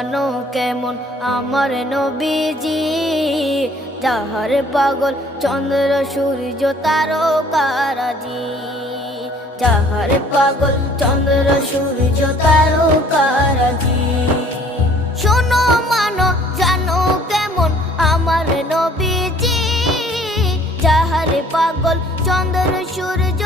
জানো কেমন আমার নবীজি, যাহার পাগল চন্দ্র সূর্য তারকারাজি, যাহার পাগল চন্দ্র সূর্য তারকারাজি। শোনো মানো জানো কেমন আমার নবীজি, যাহার পাগল চন্দ্র সূর্য